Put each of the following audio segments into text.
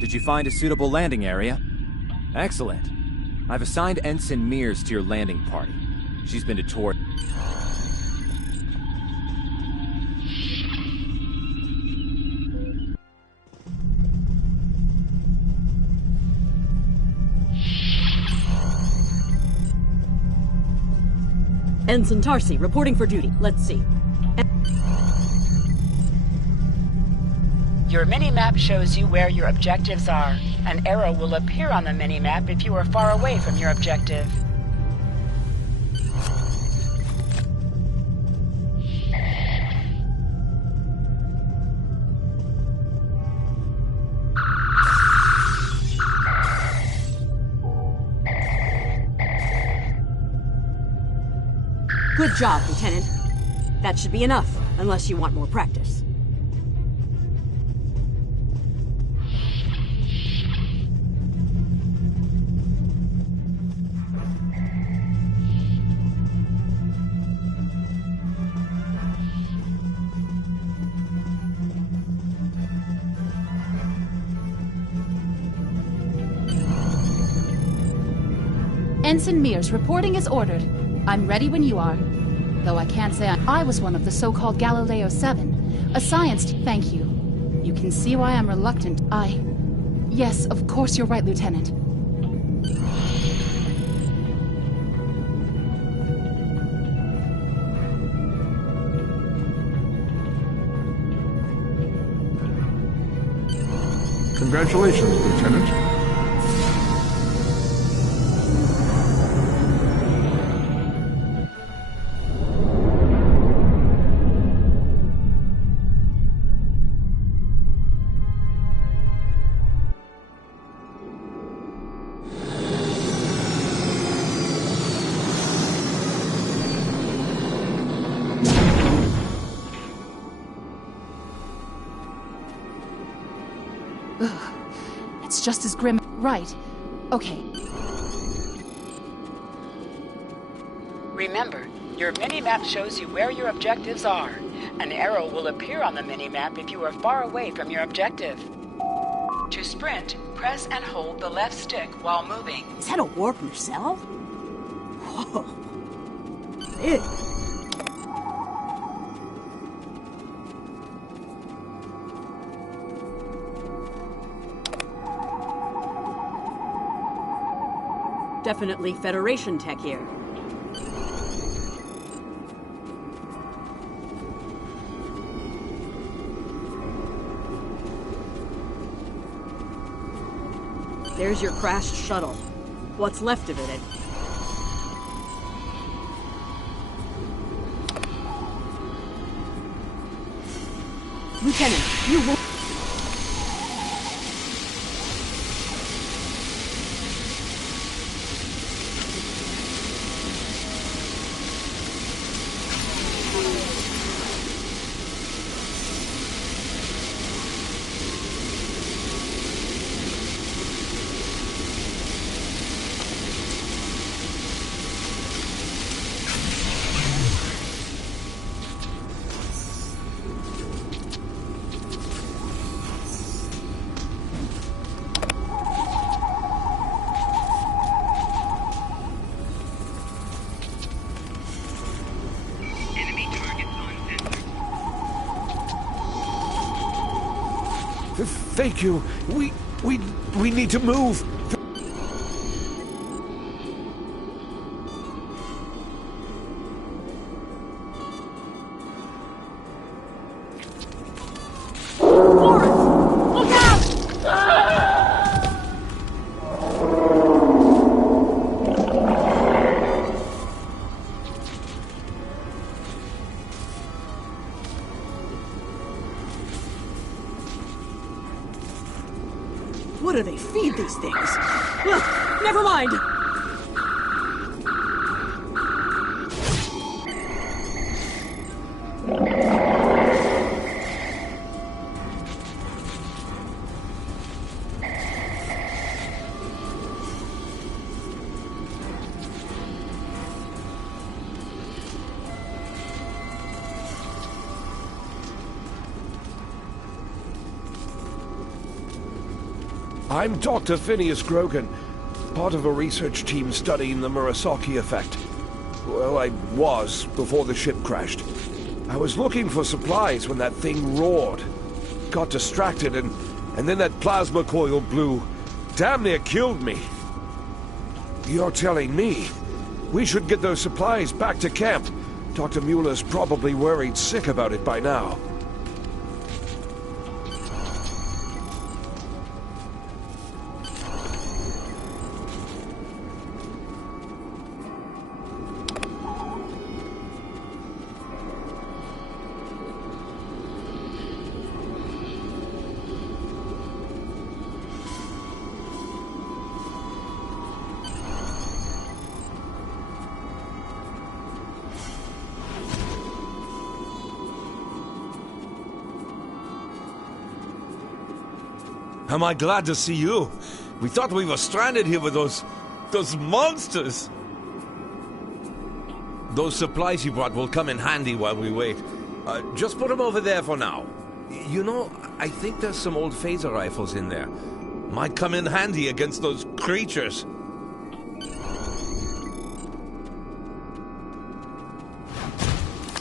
Did you find a suitable landing area? Excellent. I've assigned Ensign Mears to your landing party. She's been to TOS. Ensign Tarsi, reporting for duty. Let's see. Your mini-map shows you where your objectives are. An arrow will appear on the mini-map if you are far away from your objective. Good job, Lieutenant. That should be enough, unless you want more practice. Ensign Mears, reporting as ordered. I'm ready when you are. Though I can't say I was one of the so-called Galileo 7. A science thank you. You can see why I'm reluctant. Yes, of course you're right, Lieutenant. Congratulations, Lieutenant. It's just as grim. Right. Okay. Remember, your mini-map shows you where your objectives are. An arrow will appear on the mini-map if you are far away from your objective. To sprint, press and hold the left stick while moving. Is that a warp nacelle? Whoa. Big. Definitely Federation tech here. There's your crashed shuttle. What's left of it? Lieutenant, you will... Thank you. We need to move. What do they feed these things? Ugh, never mind! I'm Dr. Phineas Grogan, part of a research team studying the Murasaki effect. Well, I was before the ship crashed. I was looking for supplies when that thing roared. Got distracted and then that plasma coil blew. Damn near killed me. You're telling me we should get those supplies back to camp? Dr. Mueller's probably worried sick about it by now. Am I glad to see you? We thought we were stranded here with those monsters. Those supplies you brought will come in handy while we wait. Just put them over there for now. You know, I think there's some old phaser rifles in there. Might come in handy against those creatures.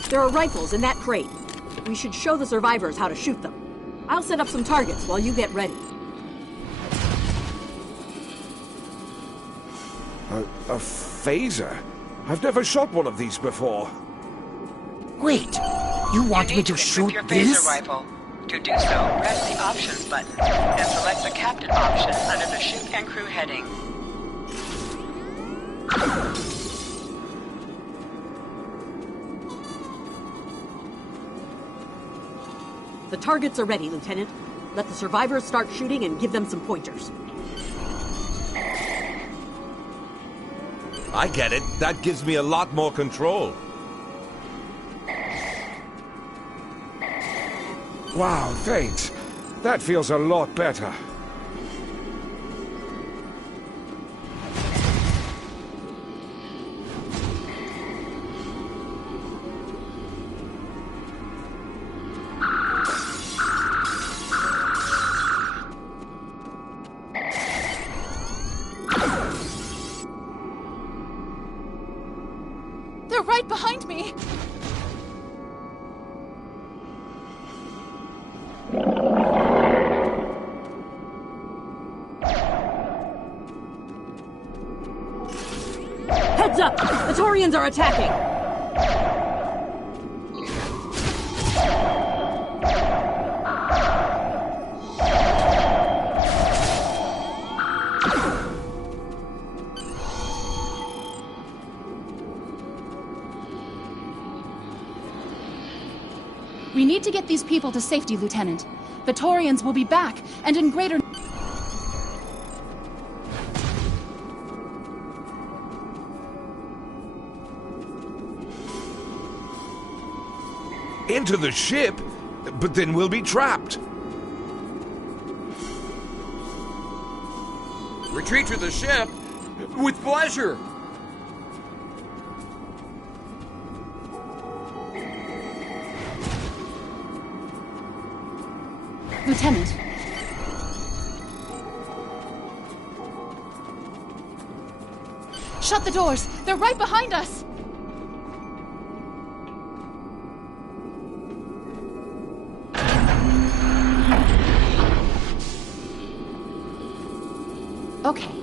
There are rifles in that crate. We should show the survivors how to shoot them. I'll set up some targets while you get ready. A phaser? I've never shot one of these before. Wait, you want me to shoot your this? phaser rifle. To do so, press the Options button and select the Captain option under the Ship and Crew heading. The targets are ready, Lieutenant. Let the survivors start shooting and give them some pointers. I get it. That gives me a lot more control. Wow, thanks. That feels a lot better. They're right behind me! Heads up! The Taurians are attacking! We need to get these people to safety, Lieutenant. The Taurians will be back, and in greater... Into the ship? But then we'll be trapped. Retreat to the ship? With pleasure! Lieutenant. Shut the doors! They're right behind us! Okay.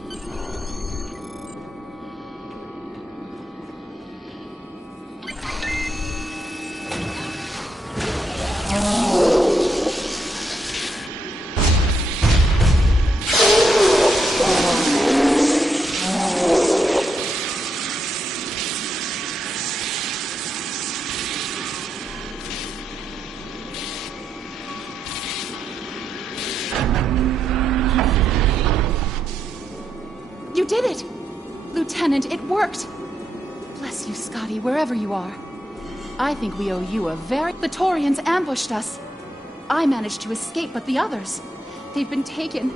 You did it! Lieutenant, it worked! Bless you, Scotty, wherever you are. I think we owe you a very... The Taurians ambushed us. I managed to escape, but the others... They've been taken.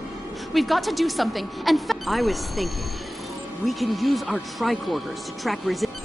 We've got to do something, and... I was thinking, we can use our tricorders to track resistance.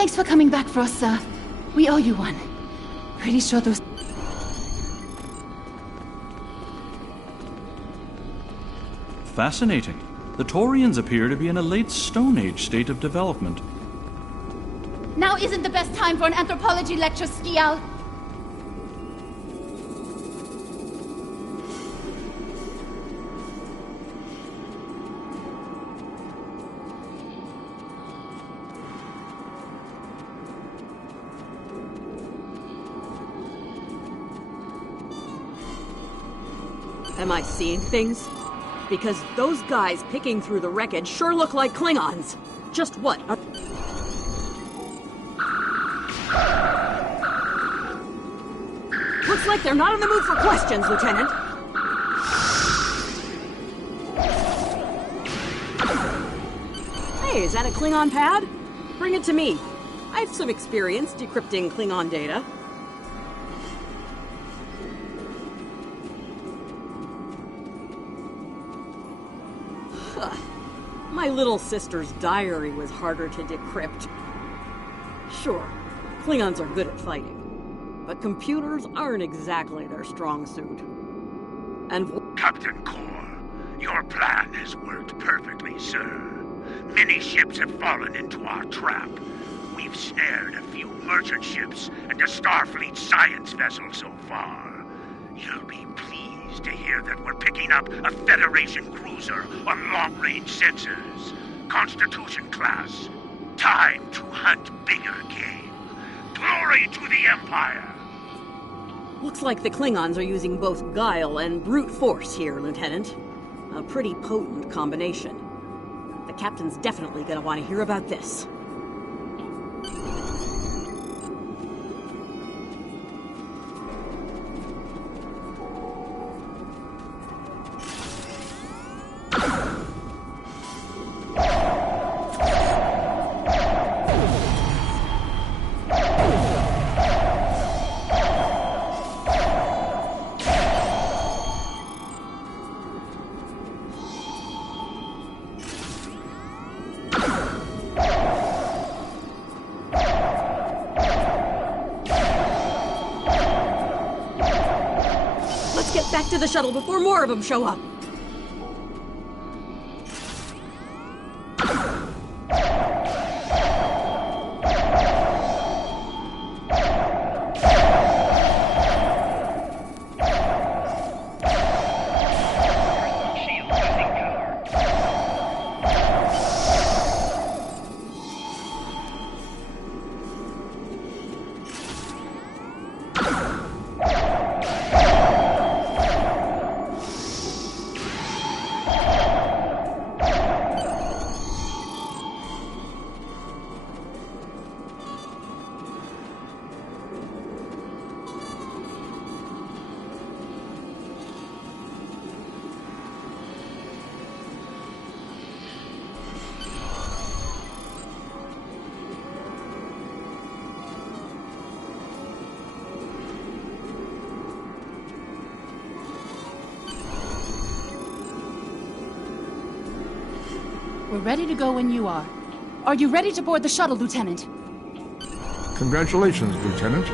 Thanks for coming back for us, sir. We owe you one. Pretty sure those... Fascinating. The Taurians appear to be in a late Stone Age state of development. Now isn't the best time for an anthropology lecture, Skial. Am I seeing things? Because those guys picking through the wreckage sure look like Klingons. Just what? Looks like they're not in the mood for questions, Lieutenant. Hey, is that a Klingon pad? Bring it to me. I have some experience decrypting Klingon data. My little sister's diary was harder to decrypt. Sure, Klingons are good at fighting, but computers aren't exactly their strong suit. And Captain Core, your plan has worked perfectly, sir. Many ships have fallen into our trap. We've snared a few merchant ships and a Starfleet science vessel so far. You'll be pleased to hear that we're picking up a Federation cruiser on long-range sensors. Constitution class. Time to hunt bigger game. Glory to the Empire! looks like the Klingons are using both guile and brute force here, Lieutenant. A pretty potent combination. The captain's definitely gonna want to hear about this. Back to the shuttle before more of them show up. We're ready to go when you are. Are you ready to board the shuttle, Lieutenant? Congratulations, Lieutenant.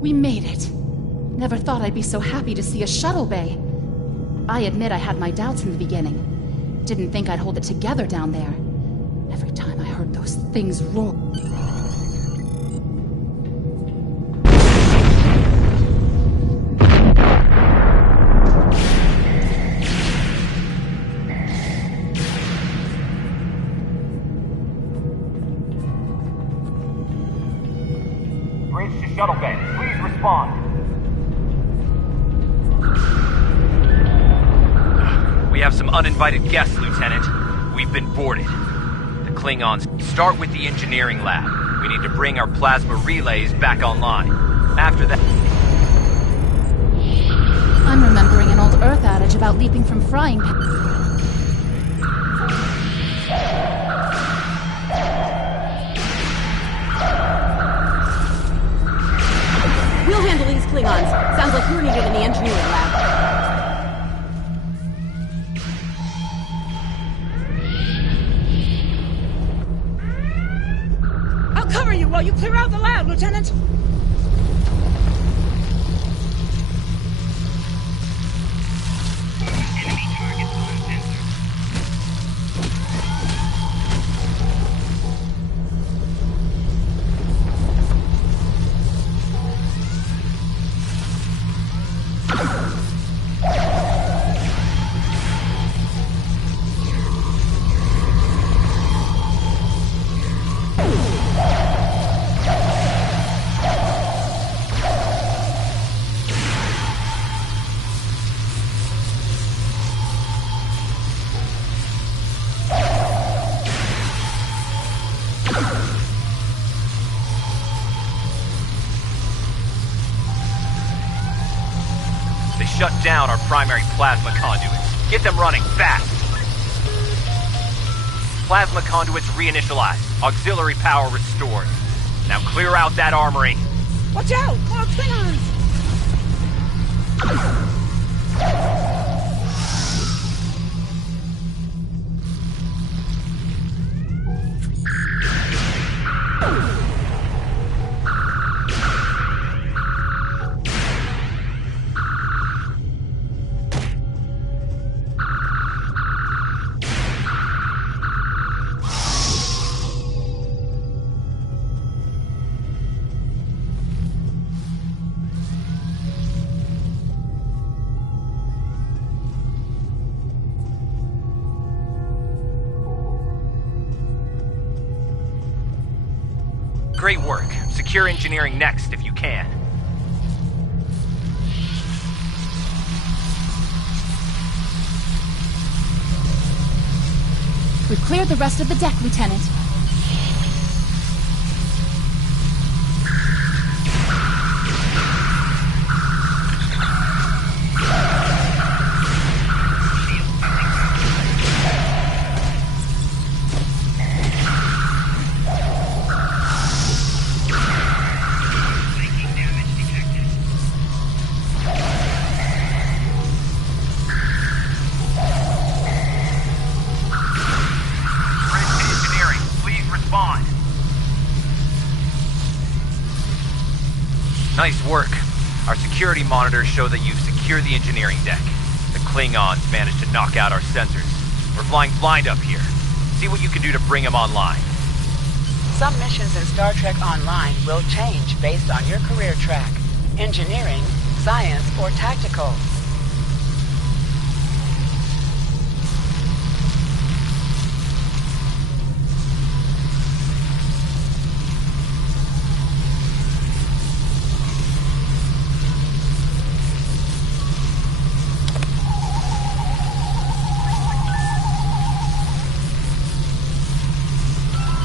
We made it. Never thought I'd be so happy to see a shuttle bay. I admit I had my doubts in the beginning. Didn't think I'd hold it together down there. Every time I heard those things roar. Bridge to shuttle bay. Please respond. We have some uninvited guests, Lieutenant. We've been boarded. The Klingons start with the engineering lab. We need to bring our plasma relays back online. After that... I'm remembering an old Earth adage about leaping from frying pan. We'll handle these Klingons. Sounds like you're needed in the engineering lab. I'll cover you while you clear out the lab, Lieutenant. They shut down our primary plasma conduits. Get them running, fast! Plasma conduits reinitialized. Auxiliary power restored. Now clear out that armory. Watch out! More Klingons! Great work. Secure engineering next if you can. We've cleared the rest of the deck, Lieutenant. Nice work. Our security monitors show that you've secured the engineering deck. The Klingons managed to knock out our sensors. We're flying blind up here. See what you can do to bring them online. Some missions in Star Trek Online will change based on your career track. Engineering, science, or tactical.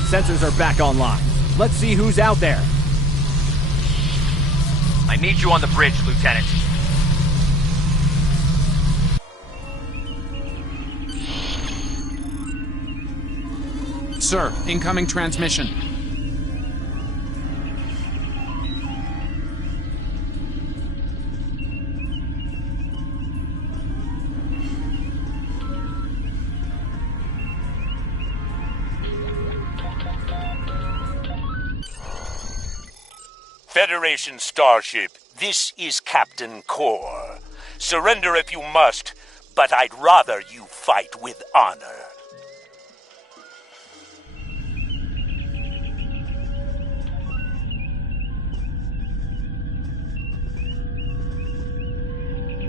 Sensors are back online. Let's see who's out there. I need you on the bridge, Lieutenant. Sir, incoming transmission. Federation starship, this is Captain Core. Surrender if you must, but I'd rather you fight with honor.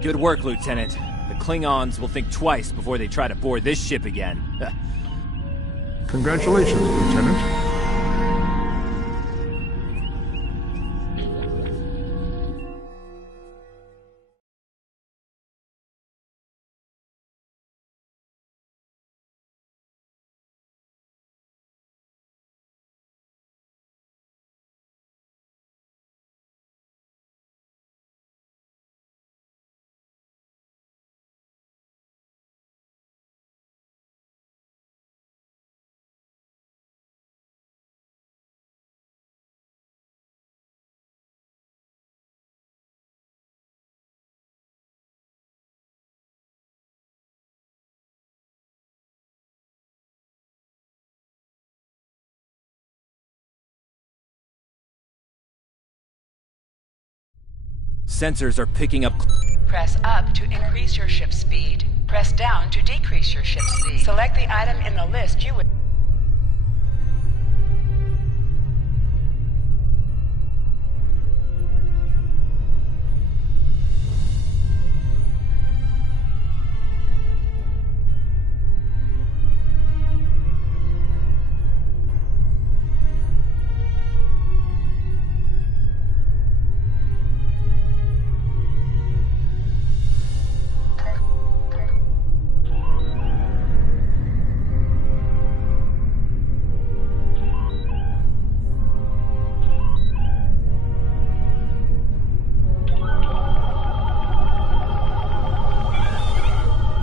Good work, Lieutenant. The Klingons will think twice before they try to board this ship again. Congratulations, Lieutenant. Sensors are picking up... Press up to increase your ship's speed. Press down to decrease your ship's speed. Select the item in the list you would...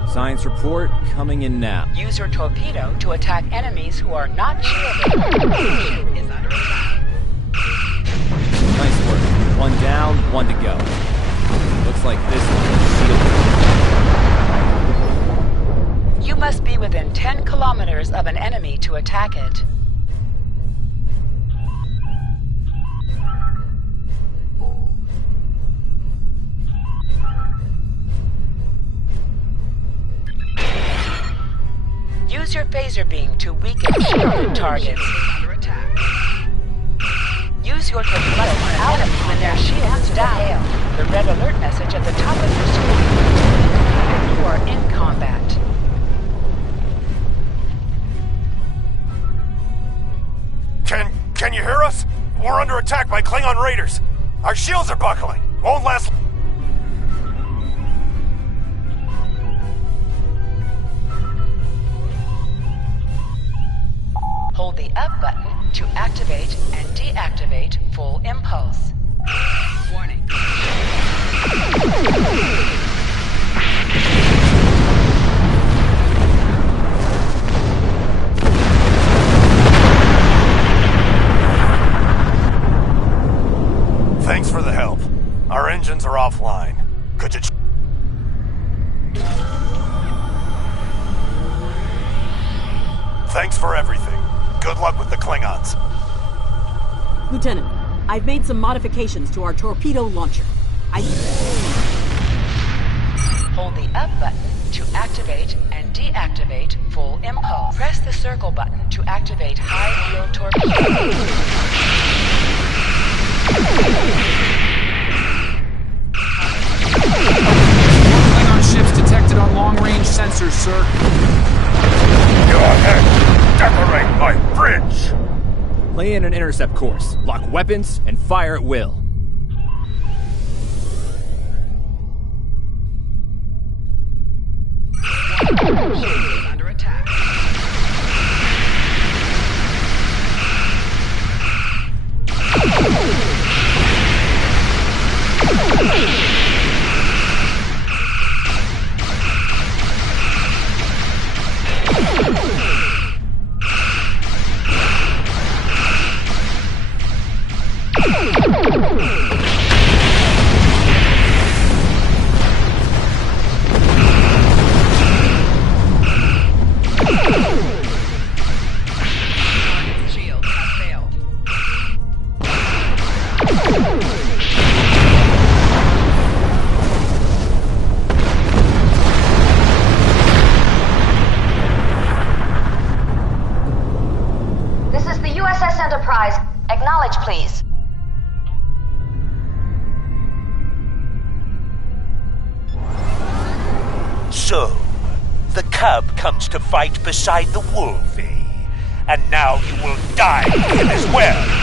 Science report coming in now. Use your torpedo to attack enemies who are not shielded. The ship is under attack. Nice work. One down, one to go. Looks like this one is shielded. You must be within 10 kilometers of an enemy to attack it. Use your phaser beam to weaken shielded targets. Use your torpedo on enemies when their shield is down. The red alert message at the top of your screen. You are in combat. Can you hear us? We're under attack by Klingon raiders. Our shields are buckling. Won't last. Hold the up button to activate and deactivate full impulse. Warning. Thanks for the help. Our engines are offline. Could you... Thanks for everything. Good luck with the Klingons. Lieutenant, I've made some modifications to our torpedo launcher. Hold the up button to activate and deactivate full impulse. Press the circle button to activate high yield torpedo. Klingon ships detected on long-range sensors, sir. Go ahead. Decorate my bridge! Lay in an intercept course, lock weapons, and fire at will. Under attack. Shields have failed. This is the USS Enterprise. Acknowledge, please. So, the cub comes to fight beside the wolf, eh? And now you will die with him as well.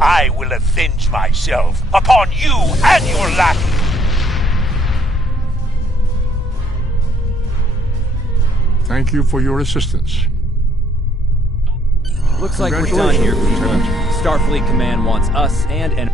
I will avenge myself upon you and your lackey. Thank you for your assistance. Looks like we're done here, people. Starfleet Command wants us and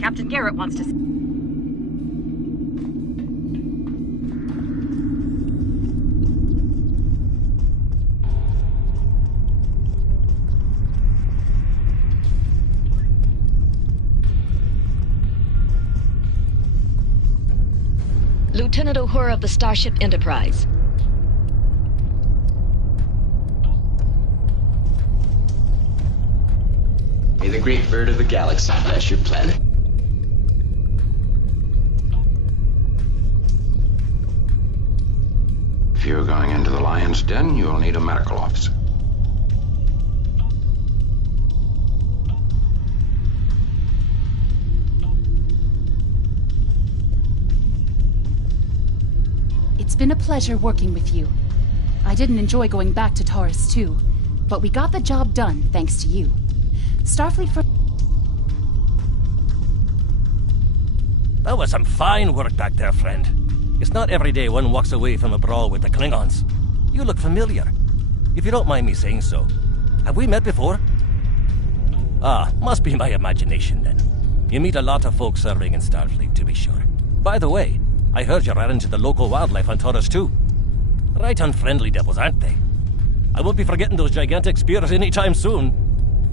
Captain Garrett wants to... Lieutenant Uhura of the Starship Enterprise. May the great bird of the galaxy bless your planet. If you're going into the lion's den, you'll need a medical officer. It's been a pleasure working with you. I didn't enjoy going back to Taurus 2, but we got the job done thanks to you. Starfleet for... That was some fine work back there, friend. It's not every day one walks away from a brawl with the Klingons. You look familiar. If you don't mind me saying so. Have we met before? Ah, must be my imagination then. You meet a lot of folks serving in Starfleet, to be sure. By the way, I heard you ran into the local wildlife on Taurus 2. Right unfriendly devils, aren't they? I won't be forgetting those gigantic spears anytime soon.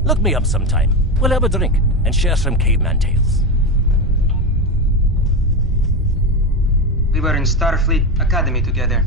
Look me up sometime. We'll have a drink and share some caveman tales. We were in Starfleet Academy together.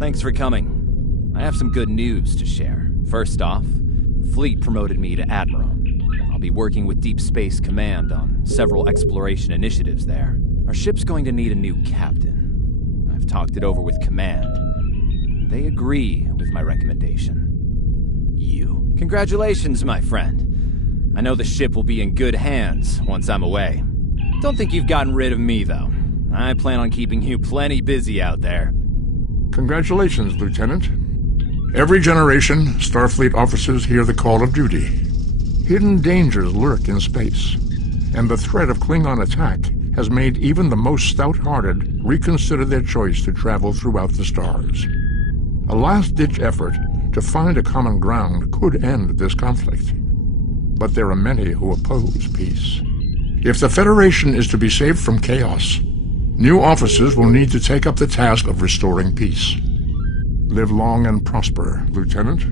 Thanks for coming. I have some good news to share. First off, Fleet promoted me to Admiral. I'll be working with Deep Space Command on several exploration initiatives there. Our ship's going to need a new captain. I've talked it over with Command. They agree with my recommendation. You. Congratulations, my friend. I know the ship will be in good hands once I'm away. Don't think you've gotten rid of me, though. I plan on keeping you plenty busy out there. Congratulations, Lieutenant. Every generation, Starfleet officers hear the call of duty. Hidden dangers lurk in space, and the threat of Klingon attack has made even the most stout-hearted reconsider their choice to travel throughout the stars. A last-ditch effort to find a common ground could end this conflict. But there are many who oppose peace. If the Federation is to be saved from chaos, new officers will need to take up the task of restoring peace. Live long and prosper, Lieutenant.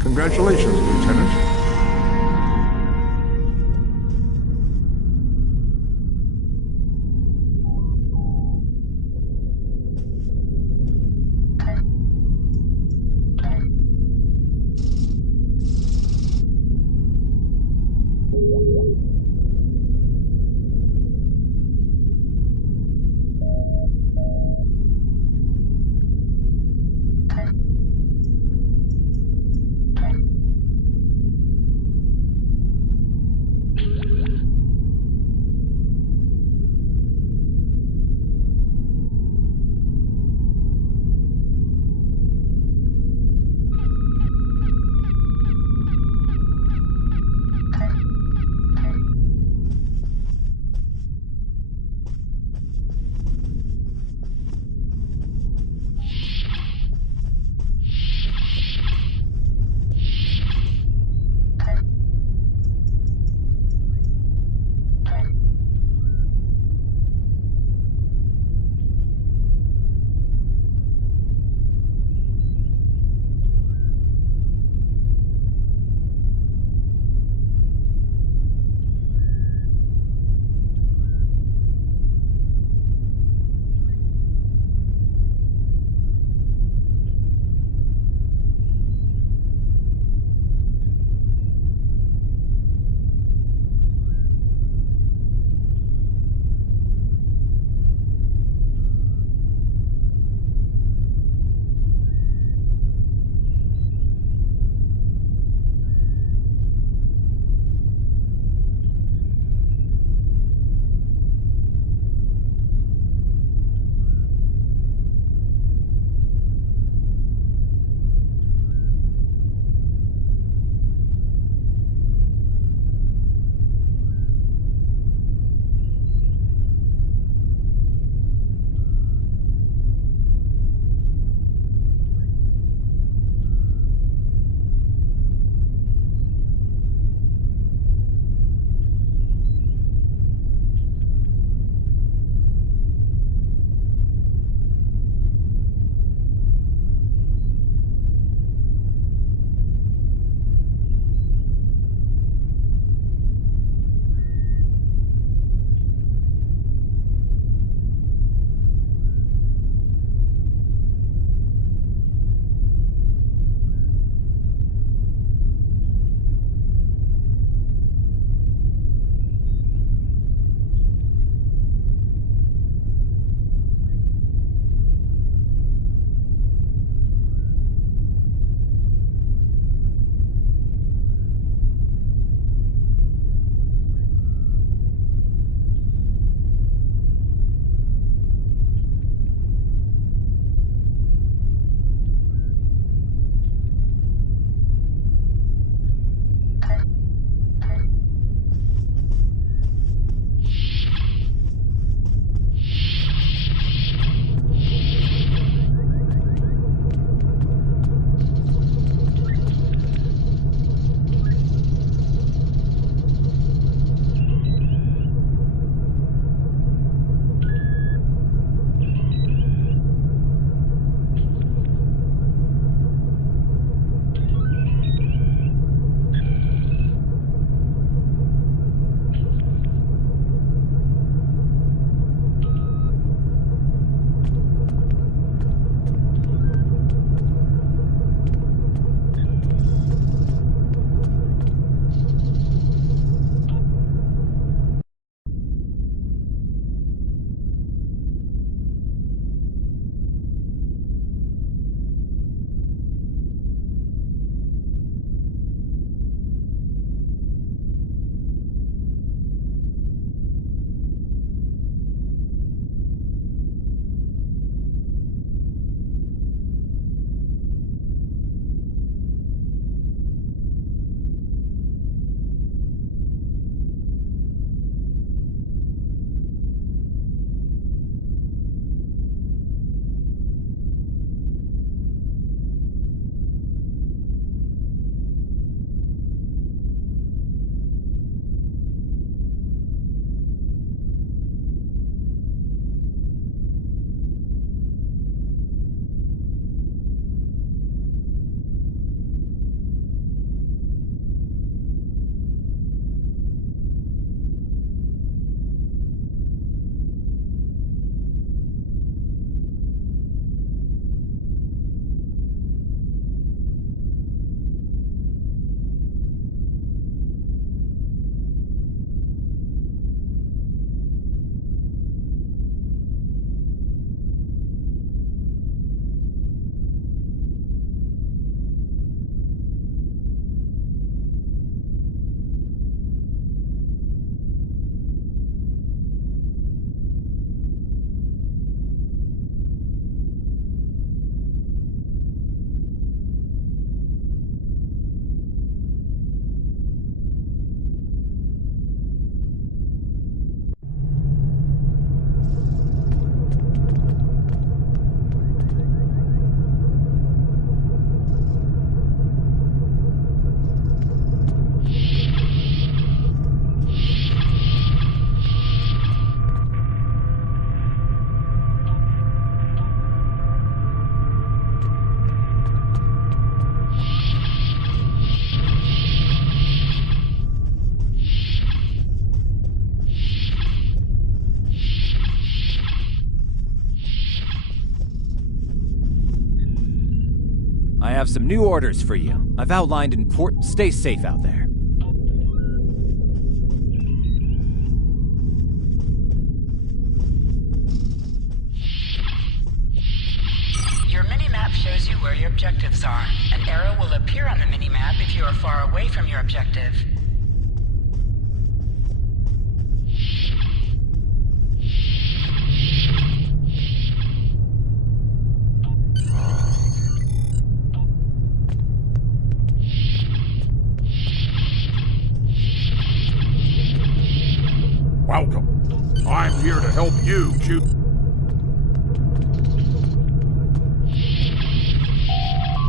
Congratulations, Lieutenant. have some new orders for you. I've outlined in port. Stay safe out there. Your mini-map shows you where your objectives are. An arrow will appear on the mini-map if you are far away from your objective. Welcome. I'm here to help you choose.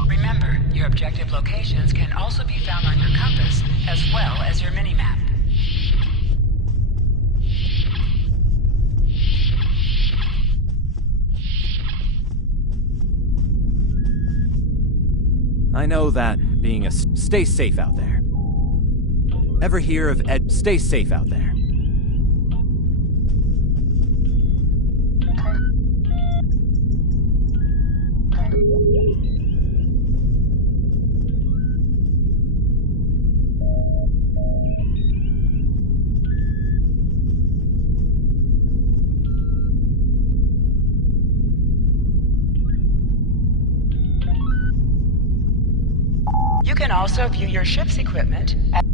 Remember, your objective locations can also be found on your compass, as well as your mini-map. I know that being a... Stay safe out there. Ever hear of Ed... Stay safe out there. You can also view your ship's equipment at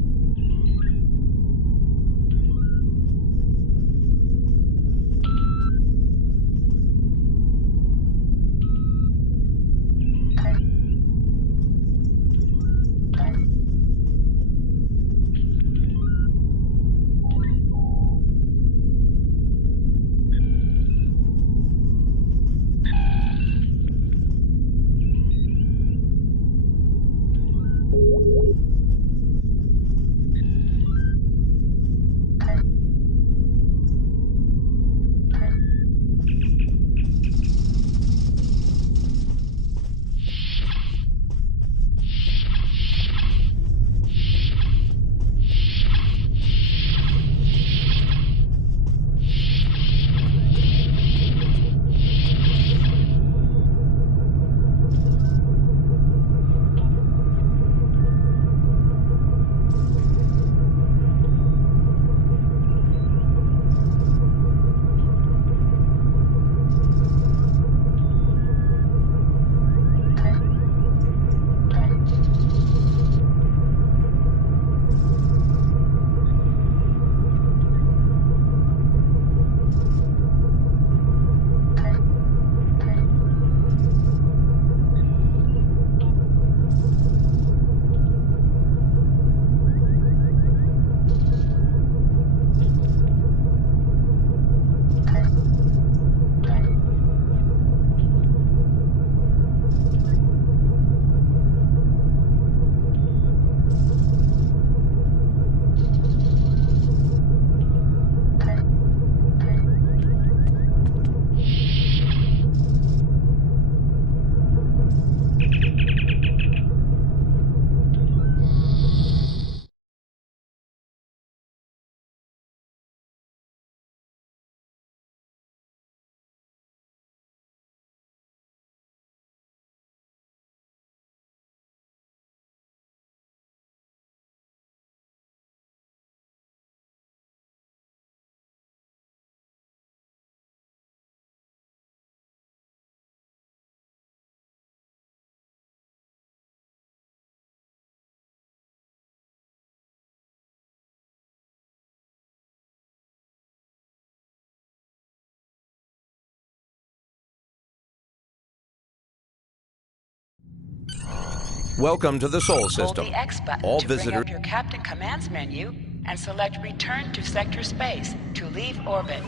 Welcome to the Sol System. Hold the X button All to visitors... bring up your Captain Commands menu and select Return to Sector Space to leave orbit.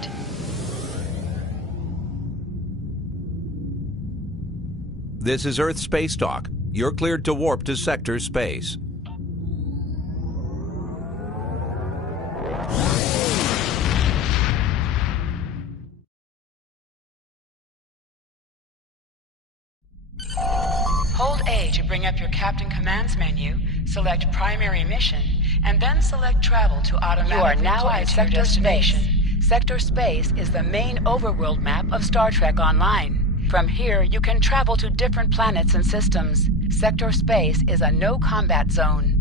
This is Earth Space Talk. You're cleared to warp to Sector Space. Hold A to bring up your Captain Commands menu, select Primary Mission, and then select Travel to automatically You are now fly at to your Sector destination. Space. Sector Space is the main overworld map of Star Trek Online. From here, you can travel to different planets and systems. Sector Space is a no-combat zone.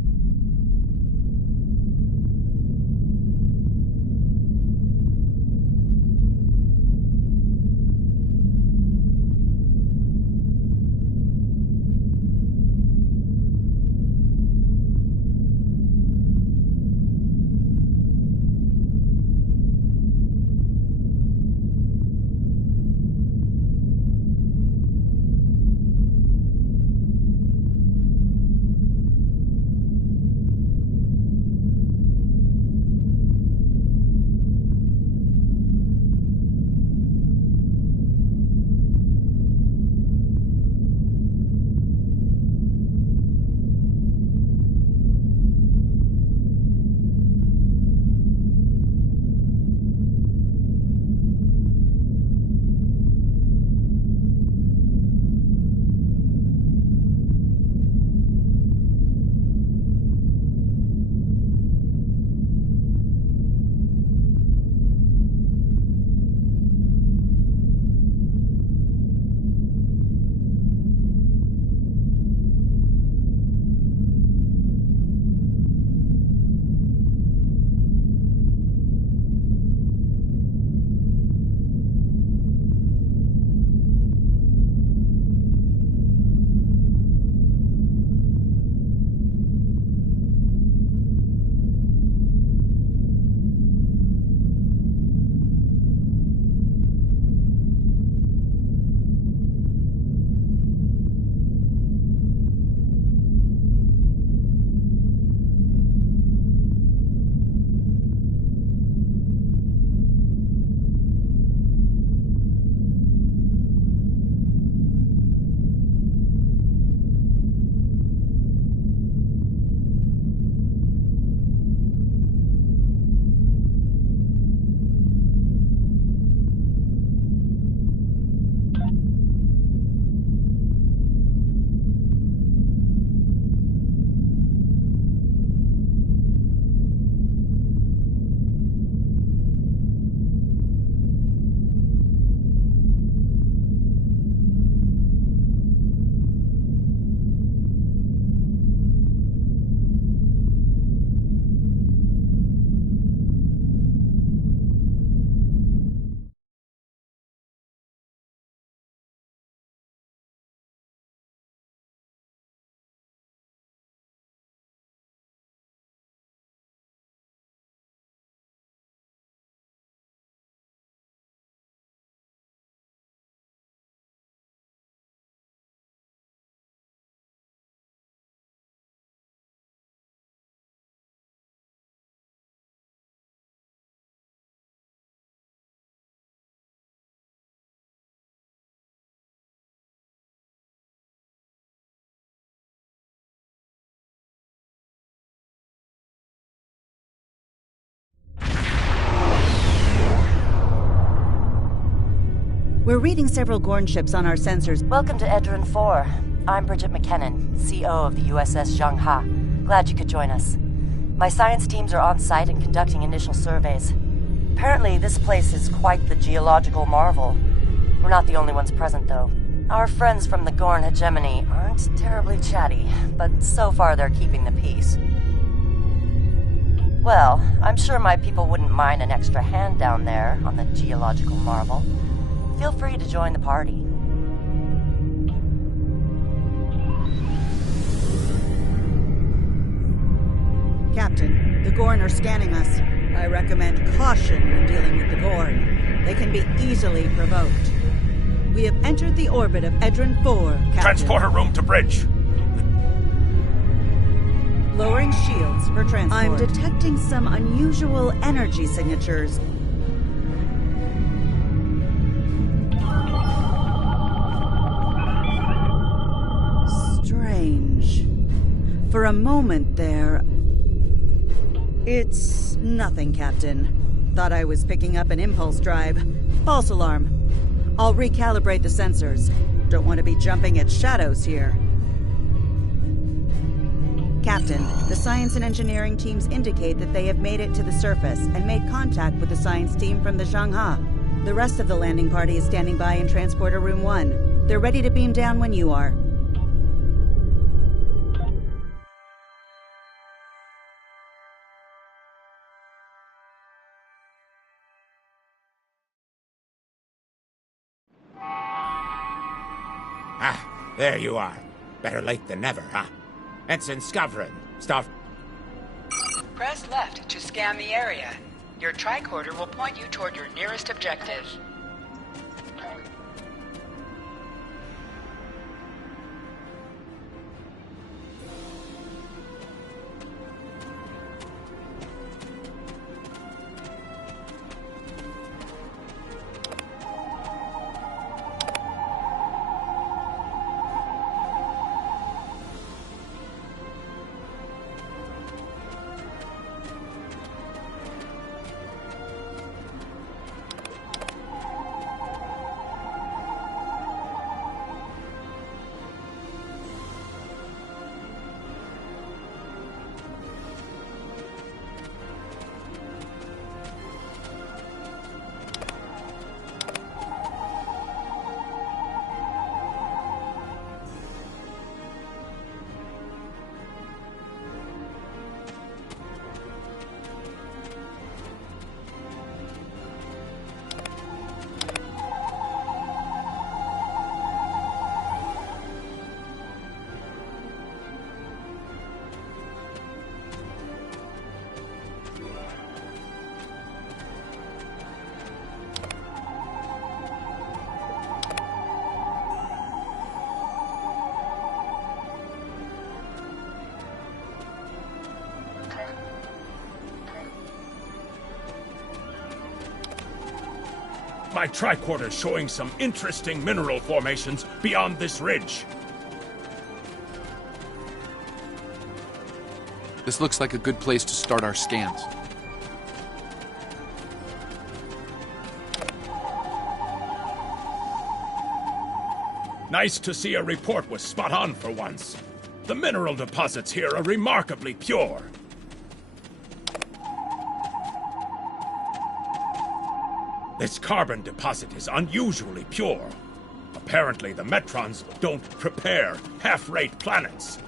We're reading several Gorn ships on our sensors. Welcome to Edron 4. I'm Bridget McKinnon, CO of the USS Zhangha. Glad you could join us. My science teams are on site and conducting initial surveys. Apparently, this place is quite the geological marvel. We're not the only ones present, though. Our friends from the Gorn hegemony aren't terribly chatty, but so far they're keeping the peace. Well, I'm sure my people wouldn't mind an extra hand down there on the geological marvel. Feel free to join the party. Captain, the Gorn are scanning us. I recommend caution when dealing with the Gorn. They can be easily provoked. We have entered the orbit of Edron 4, Captain. Transporter room to bridge. Lowering shields for transport. I'm detecting some unusual energy signatures. Strange. For a moment there... It's nothing, Captain. Thought I was picking up an impulse drive. False alarm. I'll recalibrate the sensors. Don't want to be jumping at shadows here. Captain, the science and engineering teams indicate that they have made it to the surface and made contact with the science team from the Zhangha. The rest of the landing party is standing by in Transporter Room 1. They're ready to beam down when you are. There you are. Better late than never, huh? Ensign Skavrin, stuff. Press left to scan the area. Your tricorder will point you toward your nearest objective. My tricorder's showing some interesting mineral formations beyond this ridge. This looks like a good place to start our scans. Nice to see a report was spot on for once. The mineral deposits here are remarkably pure. This carbon deposit is unusually pure. Apparently, the Metrons don't prepare half-rate planets.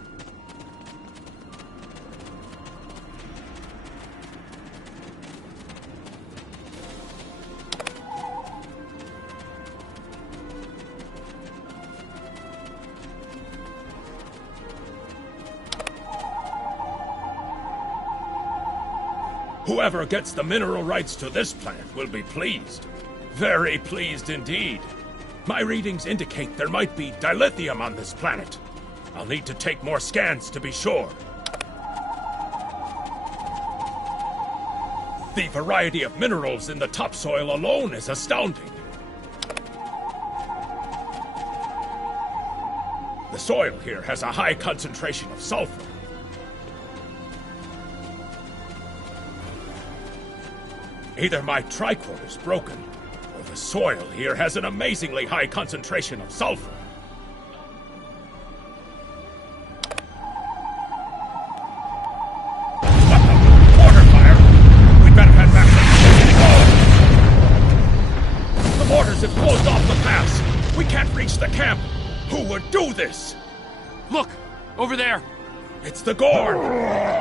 Whoever gets the mineral rights to this planet will be pleased. Very pleased indeed. My readings indicate there might be dilithium on this planet. I'll need to take more scans to be sure. The variety of minerals in the topsoil alone is astounding. The soil here has a high concentration of sulfur. Either my tricorder's broken, or the soil here has an amazingly high concentration of sulfur. What the? Mortar fire! We'd better head back to the mortars have closed off the pass! We can't reach the camp! Who would do this? Look! Over there! It's the Gorn!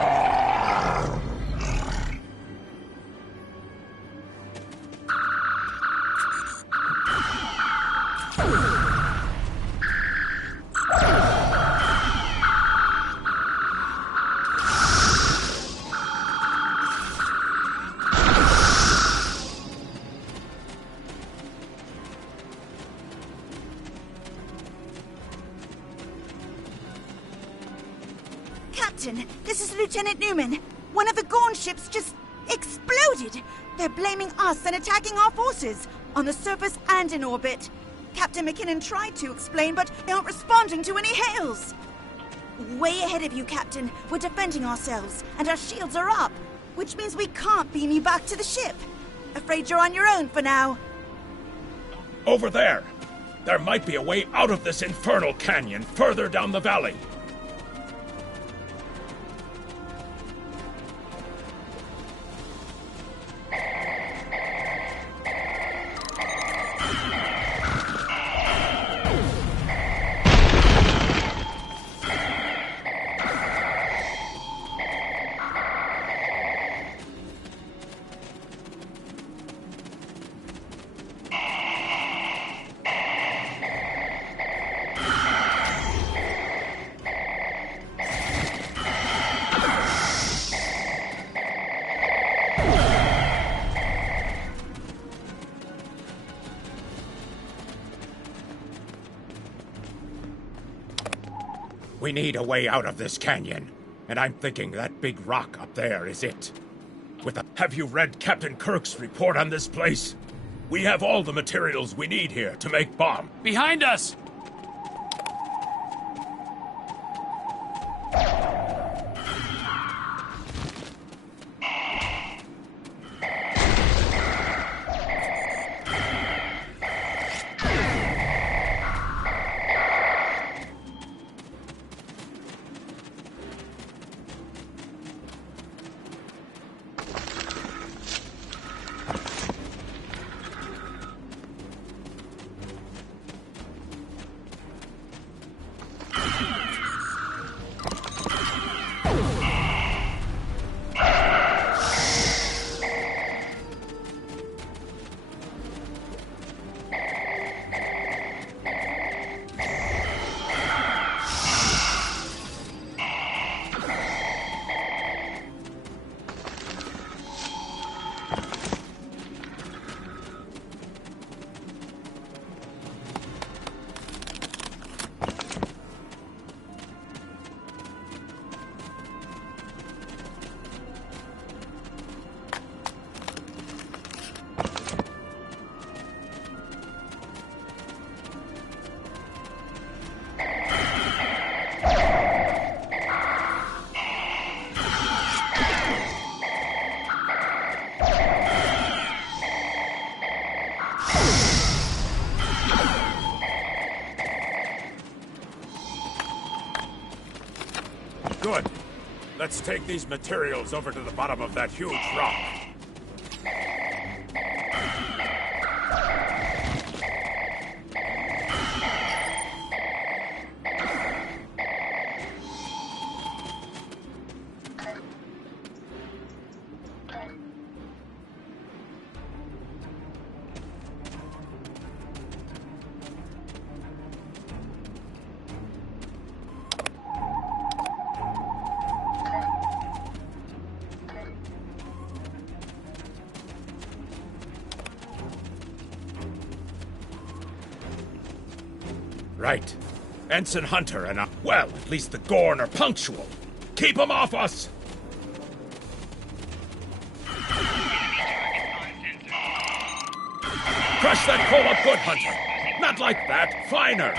This is Lieutenant Newman. One of the Gorn ships just exploded. They're blaming us and attacking our forces, on the surface and in orbit. Captain McKinnon tried to explain, but they aren't responding to any hails. Way ahead of you, Captain. We're defending ourselves, and our shields are up, which means we can't beam you back to the ship. Afraid you're on your own for now. Over there! There might be a way out of this infernal canyon further down the valley. We need a way out of this canyon. And I'm thinking that big rock up there is it. Have you read Captain Kirk's report on this place? We have all the materials we need here to make bomb. Behind us! Good. Let's take these materials over to the bottom of that huge rock. Right. Ensign Hunter and I... Well, at least the Gorn are punctual. Keep them off us! Crush that coal up good, Hunter. Not like that. Finer.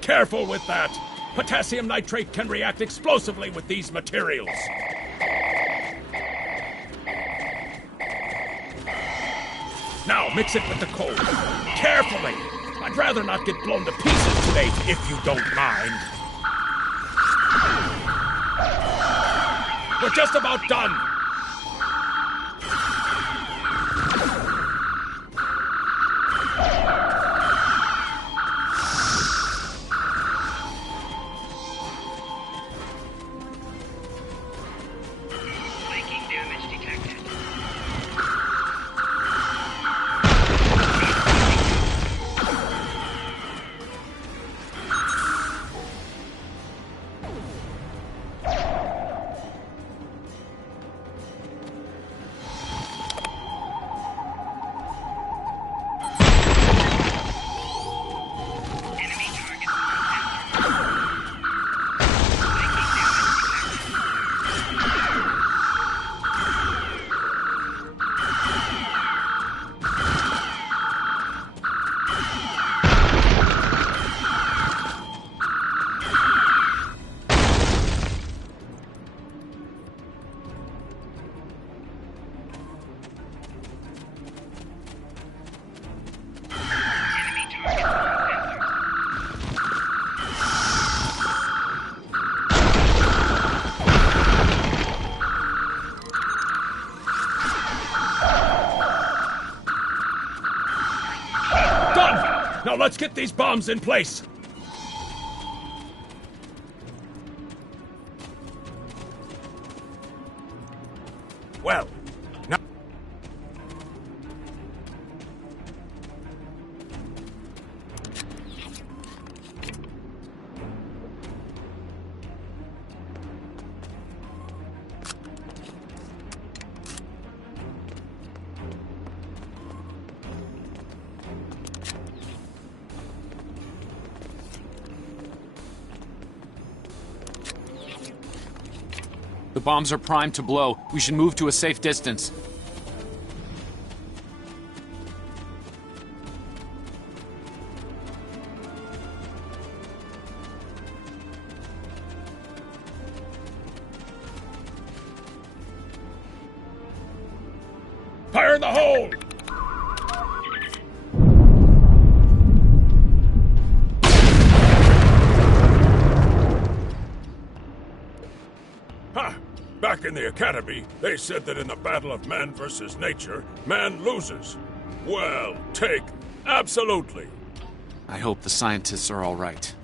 Careful with that. Potassium nitrate can react explosively with these materials. Now, mix it with the coal. Carefully! I'd rather not get blown to pieces today, if you don't mind. We're just about done. Now let's get these bombs in place! Well, now... The bombs are primed to blow. We should move to a safe distance. Fire in the hole! Ha! Back in the academy, they said that in the battle of man versus nature, man loses. Well, take. Absolutely. I hope the scientists are all right.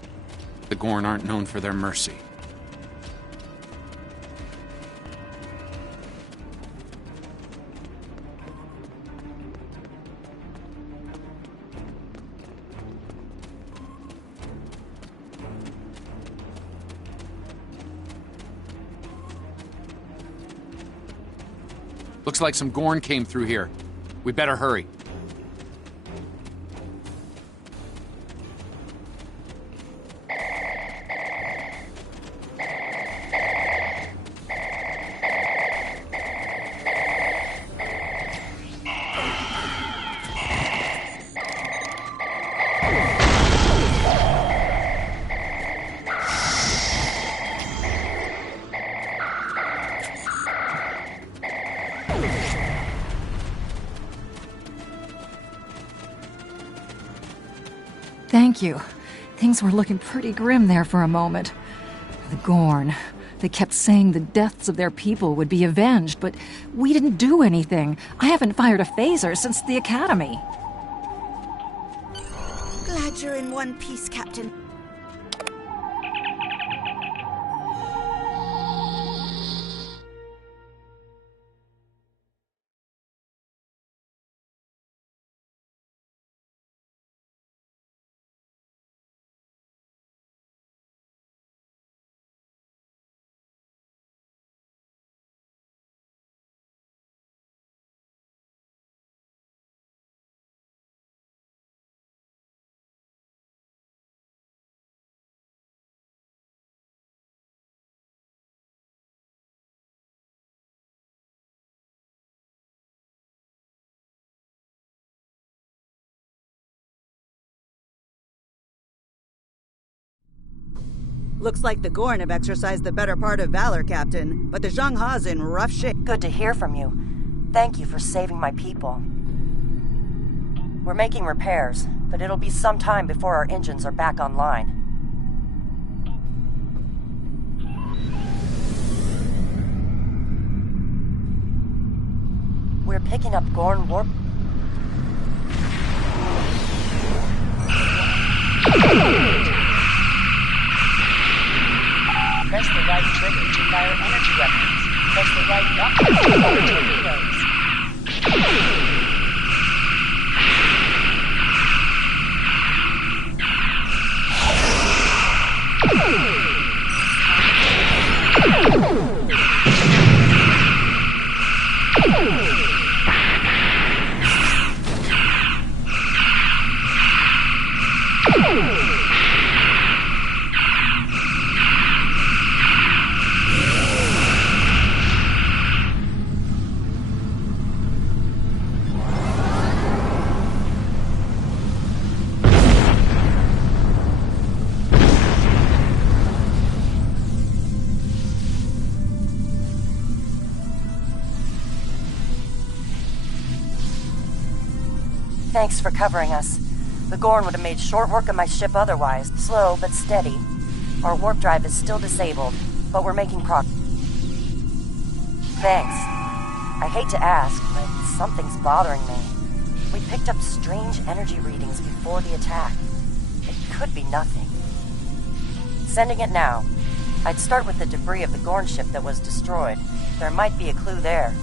The Gorn aren't known for their mercy. Looks like some Gorn came through here. We better hurry. Thank you. Things were looking pretty grim there for a moment. The Gorn. They kept saying the deaths of their people would be avenged, but we didn't do anything. I haven't fired a phaser since the academy. Glad you're in one piece, Captain. Looks like the Gorn have exercised the better part of valor, Captain, but the Zhang Ha's in rough shape. Good to hear from you. Thank you for saving my people. We're making repairs, but it'll be some time before our engines are back online. We're picking up Gorn warp... Press the right trigger to fire energy weapons. Press the right button to fire torpedoes. Thanks for covering us. The Gorn would have made short work of my ship otherwise. Slow, but steady. Our warp drive is still disabled, but we're making progress. Thanks. I hate to ask, but something's bothering me. We picked up strange energy readings before the attack. It could be nothing. Sending it now. I'd start with the debris of the Gorn ship that was destroyed. There might be a clue there.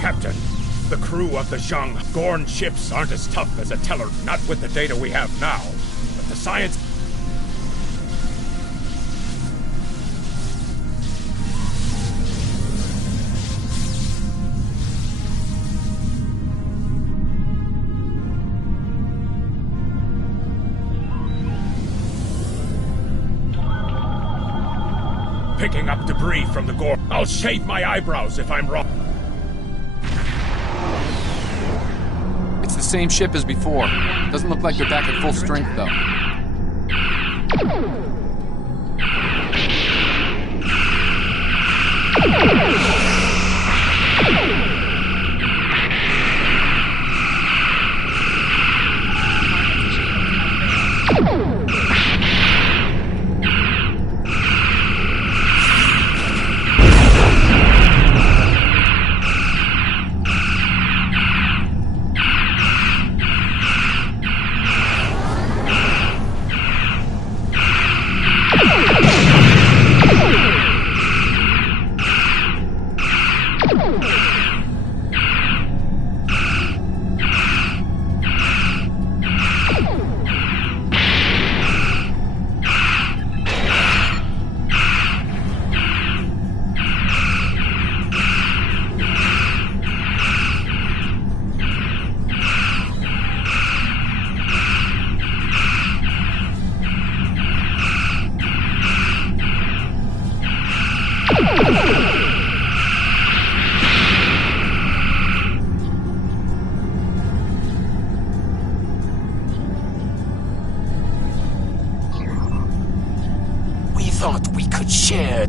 Captain, the crew of the Zhang Gorn ships aren't as tough as a teller, not with the data we have now. But the science... picking up debris from the Gorn. I'll shave my eyebrows if I'm wrong. It's the same ship as before. Doesn't look like they're back at full strength, though.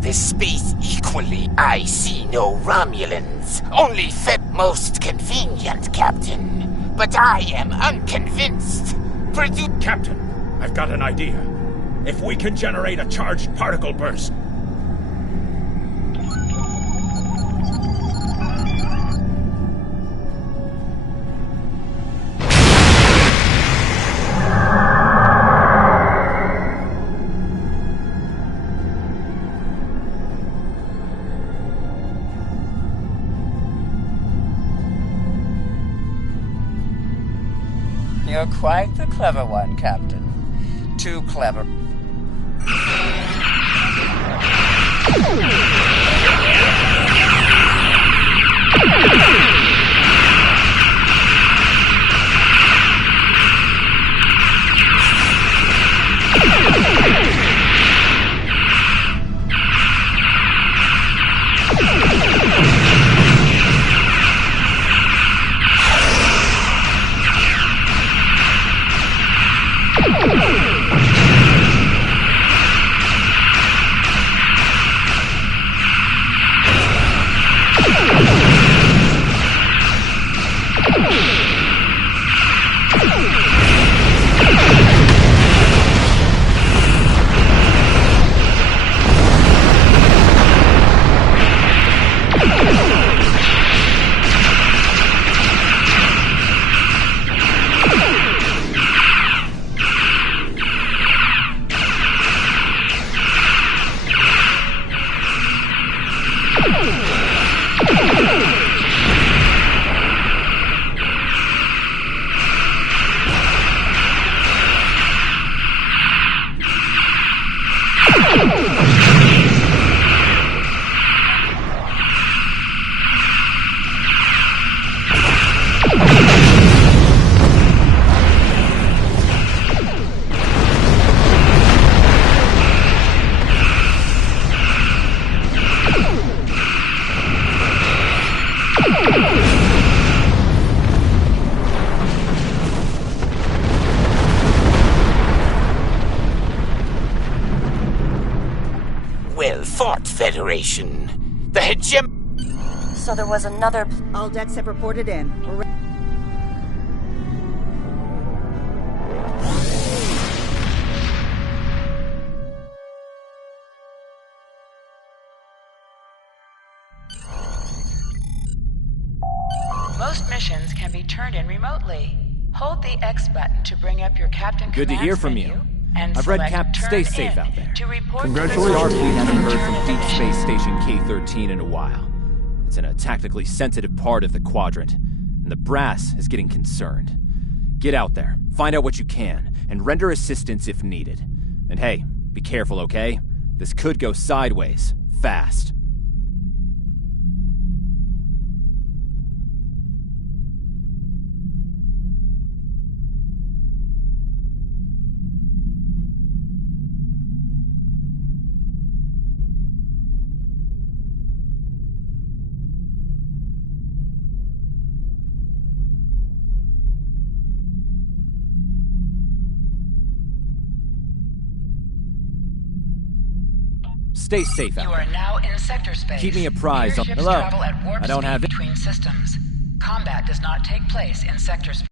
This space equally. I see no Romulans. Only Feb most convenient, Captain. But I am unconvinced. Captain, I've got an idea. If we can generate a charged particle burst. You're quite the clever one, Captain. Too clever. Well fought, Federation. The hegemon... So there was another... All decks have reported in. Most missions can be turned in remotely. Hold the X button to bring up your Captain Good to hear from you. I've read Cap. Stay safe out there. Congratulations. Starfleet hasn't heard from Deep Space Station K-13 in a while. It's in a tactically sensitive part of the quadrant, and the brass is getting concerned. Get out there, find out what you can, and render assistance if needed. And hey, be careful, okay? This could go sideways, fast. Stay safe out You are now in sector space. Keep me apprised. Ships Hello. travel at warp I don't speed have it. between systems. Combat does not take place in sector space.